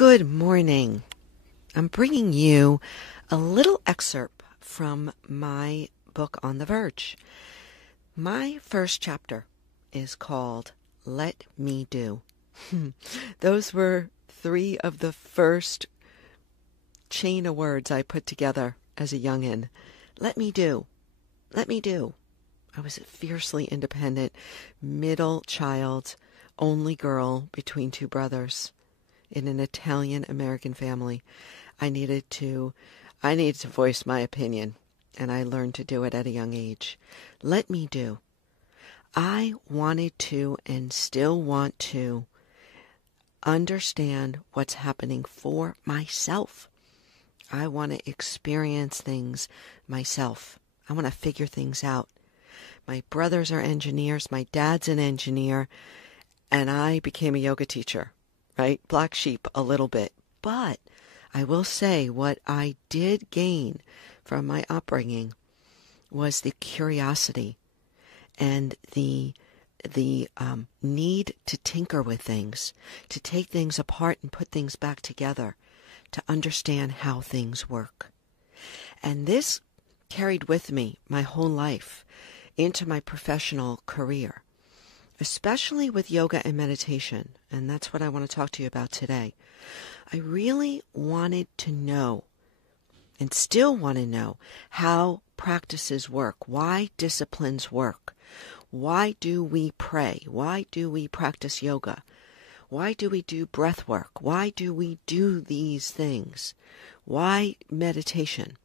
Good morning. I'm bringing you a little excerpt from my book On The Verge. My first chapter is called Let Me Do. Those were three of the first chain of words I put together as a youngin'. Let me do. Let me do. I was a fiercely independent, middle child, only girl between two brothers in an Italian-American family. I needed to voice my opinion, and I learned to do it at a young age. Let me do. I wanted to and still want to understand what's happening for myself. I want to experience things myself. I want to figure things out. My brothers are engineers. My dad's an engineer. And I became a yoga teacher, right? Black sheep a little bit. But I will say what I did gain from my upbringing was the curiosity and the need to tinker with things, to take things apart and put things back together, to understand how things work. And this carried with me my whole life into my professional career, especially with yoga and meditation. And that's what I want to talk to you about today. I really wanted to know, and still want to know, how practices work, why disciplines work. Why do we pray? Why do we practice yoga? Why do we do breath work? Why do we do these things? Why meditation?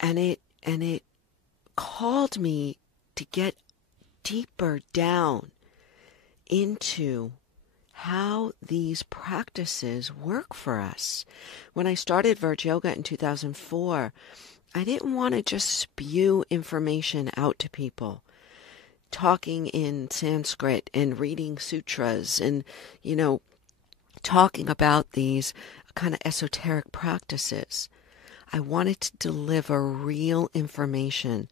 And it called me to get deeper down into how these practices work for us. When I started Verge Yoga in 2004, I didn't want to just spew information out to people, talking in Sanskrit and reading sutras and, talking about these kind of esoteric practices. I wanted to deliver real information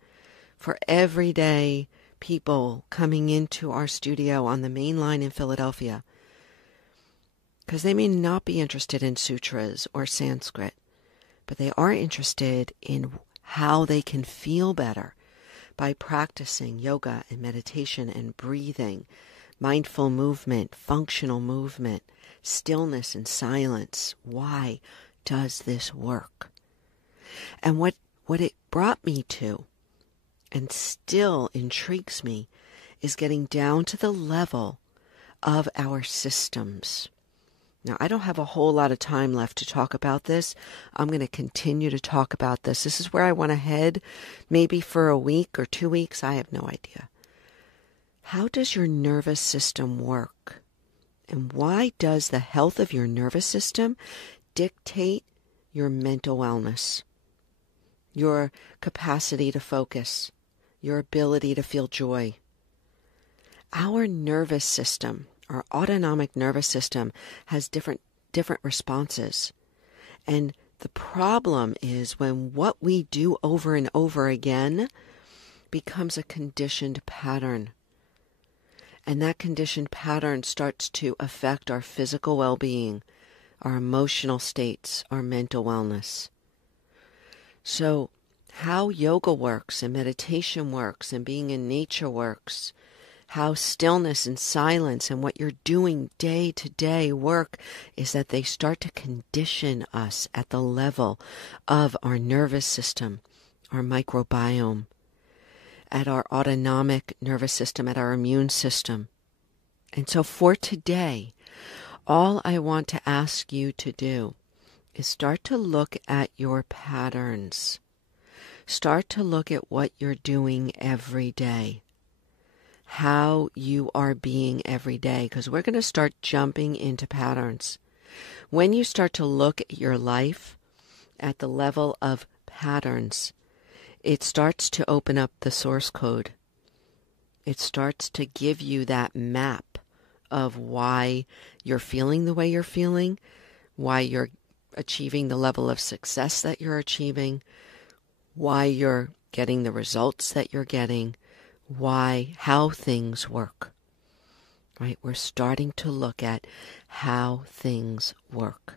for everyday people coming into our studio on the main line in Philadelphia, because they may not be interested in sutras or Sanskrit, but they are interested in how they can feel better by practicing yoga and meditation and breathing, mindful movement, functional movement, stillness and silence. Why does this work? And what it brought me to, and still intrigues me, is getting down to the level of our systems. Now, I don't have a whole lot of time left to talk about this. I'm going to continue to talk about this. This is where I want to head, maybe for a week or 2 weeks. I have no idea. How does your nervous system work? And why does the health of your nervous system dictate your mental wellness, your capacity to focus, your ability to feel joy? Our nervous system, our autonomic nervous system, has different responses. And the problem is when what we do over and over again becomes a conditioned pattern. And that conditioned pattern starts to affect our physical well-being, our emotional states, our mental wellness. So how yoga works and meditation works and being in nature works, how stillness and silence and what you're doing day to day work, is that they start to condition us at the level of our nervous system, our microbiome, at our autonomic nervous system, at our immune system. And so for today, all I want to ask you to do is start to look at your patterns. Start to look at what you're doing every day, how you are being every day, because we're going to start jumping into patterns. When you start to look at your life at the level of patterns, it starts to open up the source code. It starts to give you that map of why you're feeling the way you're feeling, why you're achieving the level of success that you're achieving, why you're getting the results that you're getting, how things work. right? We're starting to look at how things work.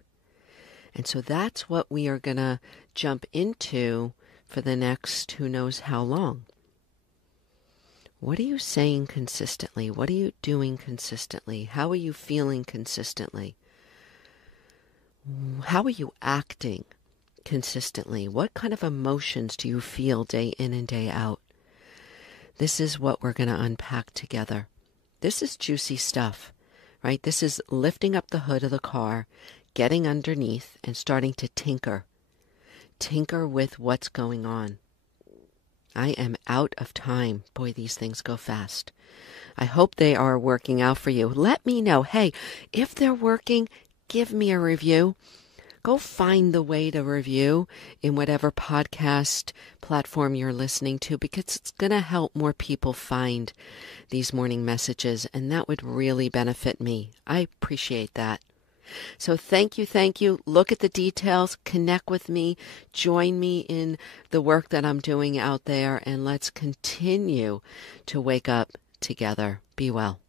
And so that's what we are going to jump into for the next who knows how long. What are you saying consistently? What are you doing consistently? How are you feeling consistently? How are you acting consistently? What kind of emotions do you feel day in and day out? This is what we're going to unpack together. This is juicy stuff, right? This is lifting up the hood of the car, getting underneath and starting to tinker. Tinker with what's going on. I am out of time. Boy, these things go fast. I hope they are working out for you. Let me know. Hey, if they're working, give me a review. Go find the way to review in whatever podcast platform you're listening to, because it's going to help more people find these morning messages, and that would really benefit me. I appreciate that. So thank you, thank you. Look at the details, connect with me, join me in the work that I'm doing out there, and let's continue to wake up together. Be well.